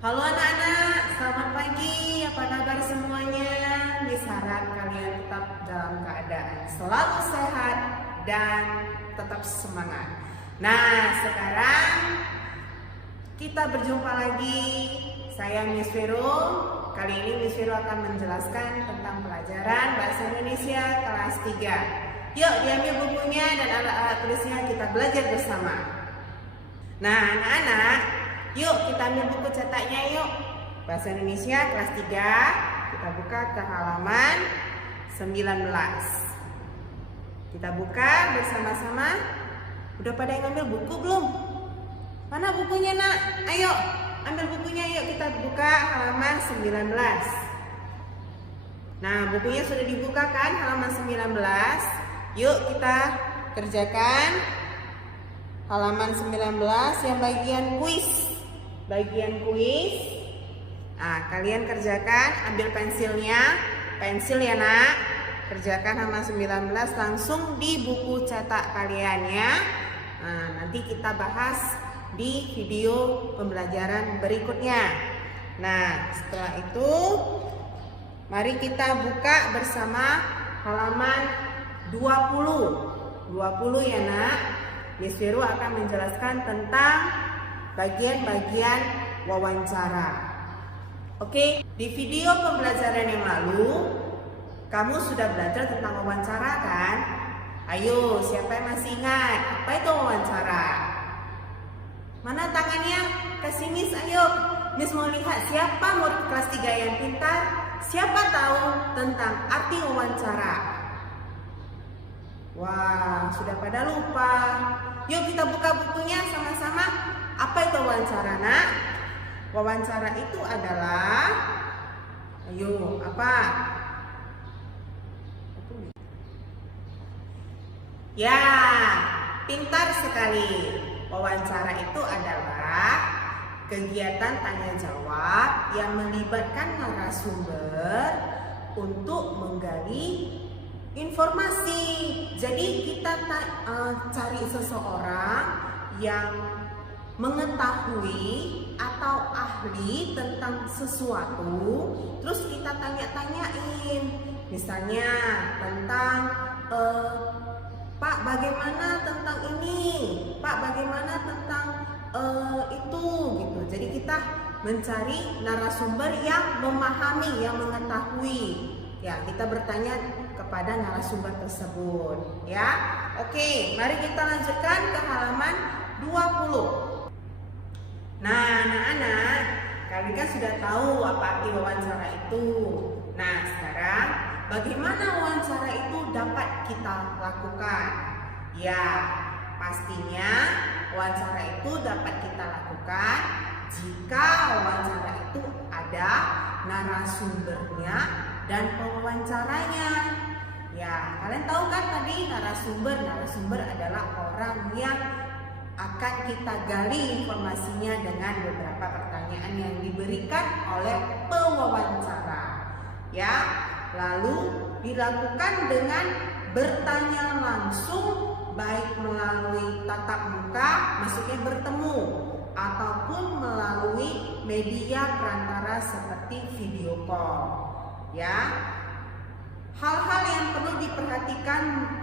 Halo anak-anak, selamat pagi. Apa kabar semuanya? Miss harap kalian tetap dalam keadaan selalu sehat dan tetap semangat. Nah, sekarang kita berjumpa lagi. Saya Miss Vero. Kali ini Miss Vero akan menjelaskan tentang pelajaran Bahasa Indonesia kelas 3. Yuk, diambil bukunya dan alat-alat tulisnya, kita belajar bersama. Nah, anak-anak, yuk kita ambil buku cetaknya yuk. Bahasa Indonesia kelas 3. Kita buka ke halaman 19. Kita buka bersama-sama. Udah pada yang ambil buku belum? Mana bukunya nak? Ayo ambil bukunya yuk, kita buka halaman 19. Nah, bukunya sudah dibuka kan, halaman 19. Yuk kita kerjakan halaman 19 yang bagian kuis. Nah, kalian kerjakan, ambil pensilnya. Pensil ya nak. Kerjakan halaman 19 langsung di buku cetak kalian ya. Nah, nanti kita bahas di video pembelajaran berikutnya. Nah, setelah itu mari kita buka bersama halaman 20 ya nak. Miss Vero akan menjelaskan tentang bagian-bagian wawancara. Oke, di video pembelajaran yang lalu kamu sudah belajar tentang wawancara kan? Ayo, siapa yang masih ingat apa itu wawancara? Mana tangannya? Kasih Miss, ayo. Miss mau lihat siapa murid kelas 3 yang pintar. Siapa tahu tentang arti wawancara? Wah, sudah pada lupa. Yuk kita buka bukunya sama-sama. Apa itu wawancara nak? Wawancara itu adalah, ayo apa? Ya, pintar sekali. Wawancara itu adalah kegiatan tanya jawab yang melibatkan narasumber untuk menggali informasi. Jadi kita cari seseorang yang mengetahui atau ahli tentang sesuatu, terus kita tanya-tanyain. Misalnya tentang Pak, bagaimana tentang ini? Pak, bagaimana tentang itu gitu. Jadi kita mencari narasumber yang memahami, yang mengetahui. Ya, kita bertanya kepada narasumber tersebut ya. Oke, mari kita lanjutkan ke halaman 20. Nah, anak-anak, kalian kan sudah tahu apa arti wawancara itu. Nah, sekarang bagaimana wawancara itu dapat kita lakukan? Ya, pastinya wawancara itu dapat kita lakukan jika wawancara itu ada narasumbernya dan pewawancaranya. Ya, kalian tahu kan tadi narasumber adalah orang yang akan kita gali informasinya dengan beberapa pertanyaan yang diberikan oleh pewawancara. Ya, lalu dilakukan dengan bertanya langsung, baik melalui tatap muka, maksudnya bertemu, ataupun melalui media perantara seperti video call. Ya, hal-hal yang perlu diperhatikan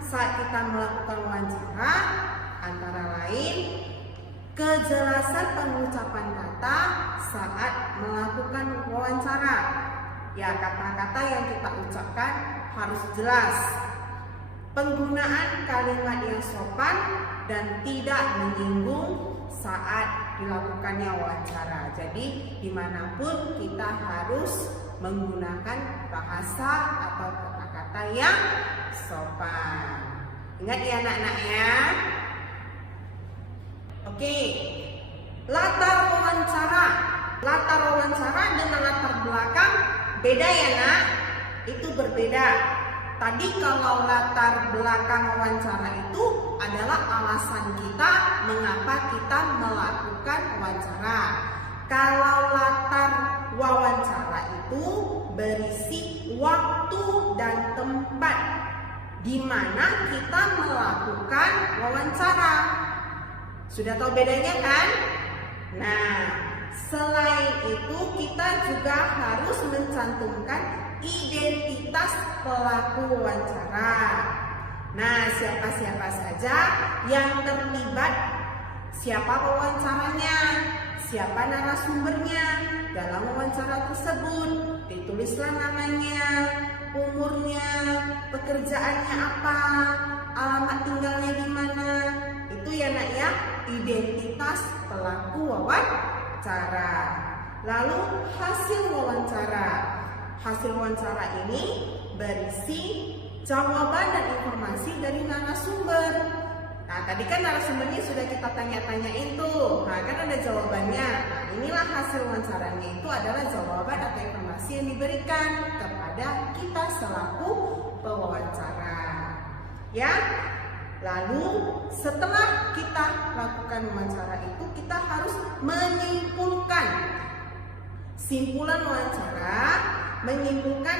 saat kita melakukan wawancara antara lain kejelasan pengucapan kata saat melakukan wawancara. Ya, kata-kata yang kita ucapkan harus jelas. Penggunaan kalimat yang sopan dan tidak menyinggung saat dilakukannya wawancara. Jadi dimanapun kita harus menggunakan bahasa atau kata-kata yang sopan. Ingat ya anak-anak ya. Oke, latar wawancara dengan latar belakang beda ya nak. Itu berbeda. Tadi kalau latar belakang wawancara itu adalah alasan kita mengapa kita melakukan wawancara. Kalau latar wawancara itu berisi waktu dan tempat di mana kita melakukan wawancara. Sudah tahu bedanya kan? Nah, selain itu kita juga harus mencantumkan identitas pelaku wawancara. Nah, siapa-siapa saja yang terlibat, siapa wawancaranya, siapa narasumbernya dalam wawancara tersebut, ditulislah namanya, umurnya, pekerjaannya apa, alamat tinggalnya di mana. Itu ya nak ya, identitas pelaku wawancara. Lalu hasil wawancara. Hasil wawancara ini berisi jawaban dan informasi dari narasumber. Nah, tadi kan narasumbernya sudah kita tanya-tanyain tuh. Nah, kan ada jawabannya. Nah, inilah hasil wawancaranya, itu adalah jawaban atau informasi yang diberikan kepada kita selaku pewawancara. Ya. Lalu setelah kita lakukan wawancara itu, kita harus menyimpulkan simpulan wawancara, menyimpulkan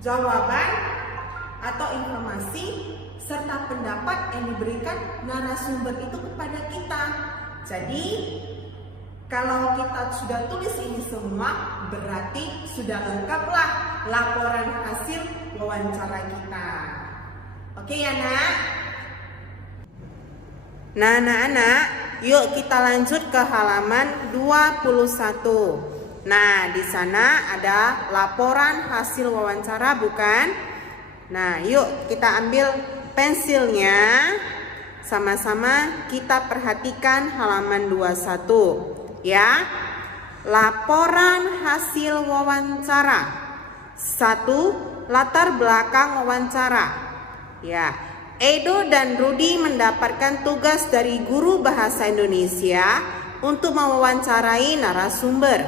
jawaban atau informasi serta pendapat yang diberikan narasumber itu kepada kita. Jadi kalau kita sudah tulis ini semua, berarti sudah lengkaplah laporan hasil wawancara kita. Oke ya nak? Nah anak-anak, yuk kita lanjut ke halaman 21. Nah, di sana ada laporan hasil wawancara, bukan? Nah, yuk kita ambil pensilnya. Sama-sama kita perhatikan halaman 21. Ya. Laporan hasil wawancara. 1. Latar belakang wawancara. Ya. Edo dan Rudi mendapatkan tugas dari guru bahasa Indonesia untuk mewawancarai narasumber.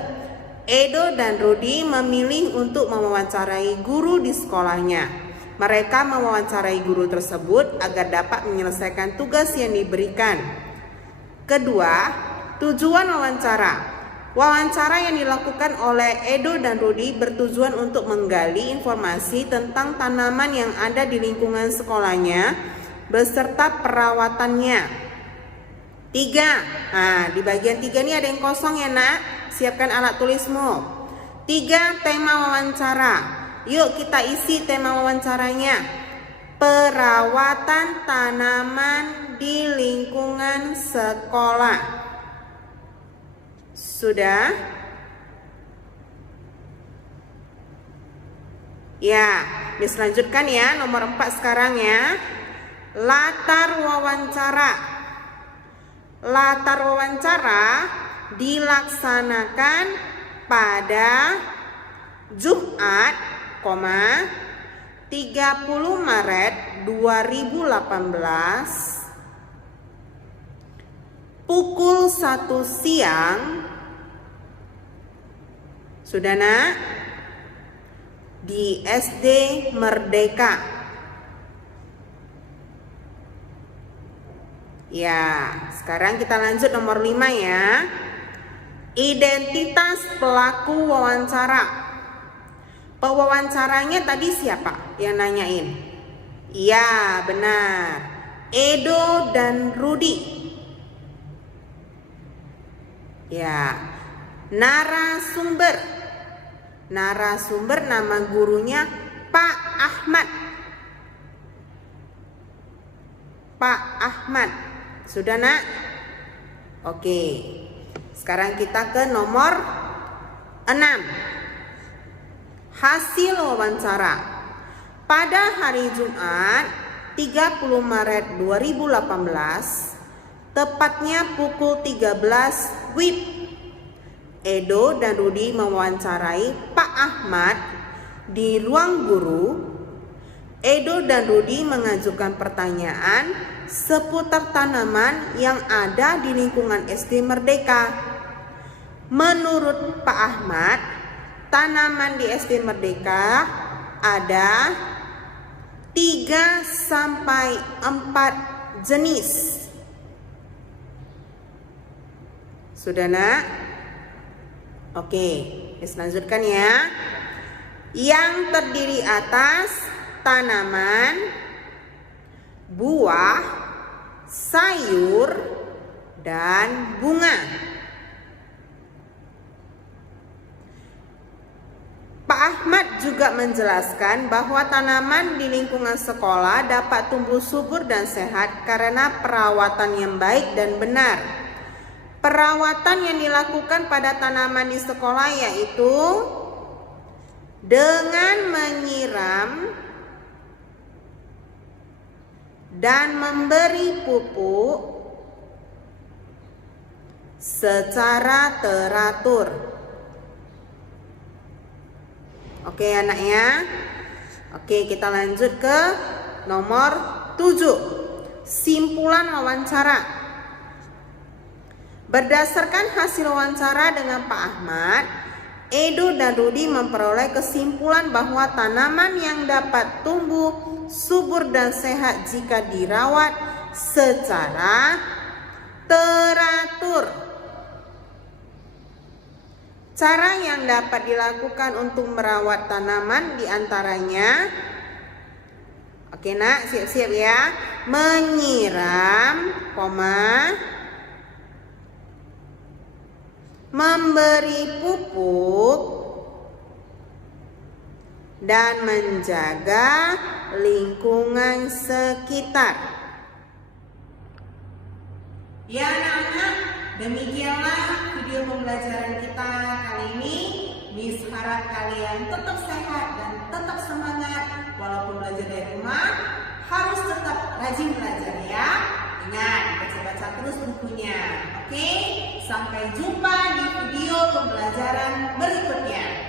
Edo dan Rudi memilih untuk mewawancarai guru di sekolahnya. Mereka mewawancarai guru tersebut agar dapat menyelesaikan tugas yang diberikan. Kedua, tujuan wawancara. Wawancara yang dilakukan oleh Edo dan Rudi bertujuan untuk menggali informasi tentang tanaman yang ada di lingkungan sekolahnya beserta perawatannya. 3. Nah, di bagian 3 ini ada yang kosong ya nak. Siapkan alat tulismu. 3. Tema wawancara. Yuk kita isi tema wawancaranya. Perawatan tanaman di lingkungan sekolah. Sudah? Ya, diselanjutkan ya, nomor 4 sekarang ya. Latar wawancara. Latar wawancara dilaksanakan pada Jumat, 30 Maret 2018 pukul 1 siang. Sudah nak? Di SD Merdeka. Ya, sekarang kita lanjut nomor 5 ya. Identitas pelaku wawancara. Pewawancaranya tadi siapa yang nanyain? Iya, benar. Edo dan Rudi. Ya. Narasumber. Narasumber nama gurunya Pak Ahmad. Pak Ahmad. Sudah nak? Oke. Sekarang kita ke nomor 6. Hasil wawancara. Pada hari Jumat 30 Maret 2018 tepatnya pukul 13 WIB, Edo dan Rudi mewawancarai Pak Ahmad di ruang guru. Edo dan Rudi mengajukan pertanyaan seputar tanaman yang ada di lingkungan SD Merdeka. Menurut Pak Ahmad, tanaman di SD Merdeka ada 3-4 jenis. Sudah nak? Oke, lanjutkan ya. Yang terdiri atas tanaman, buah, sayur, dan bunga. juga menjelaskan bahwa tanaman di lingkungan sekolah dapat tumbuh subur dan sehat karena perawatan yang baik dan benar. Perawatan yang dilakukan pada tanaman di sekolah yaitu dengan menyiram dan memberi pupuk secara teratur. Oke anaknya. Oke, kita lanjut ke nomor 7. Simpulan wawancara. Berdasarkan hasil wawancara dengan Pak Ahmad, Edo dan Rudi memperoleh kesimpulan bahwa tanaman yang dapat tumbuh subur dan sehat jika dirawat secara teratur. Cara yang dapat dilakukan untuk merawat tanaman diantaranya, oke nak, siap-siap ya, menyiram, memberi pupuk, dan menjaga lingkungan sekitar. Ya anak-anak, demikianlah video pembelajaran kita kali ini. Miss harap kalian tetap sehat dan tetap semangat. Walaupun belajar dari rumah, harus tetap rajin belajar ya. Ingat, baca-baca terus bukunya. Oke, sampai jumpa di video pembelajaran berikutnya.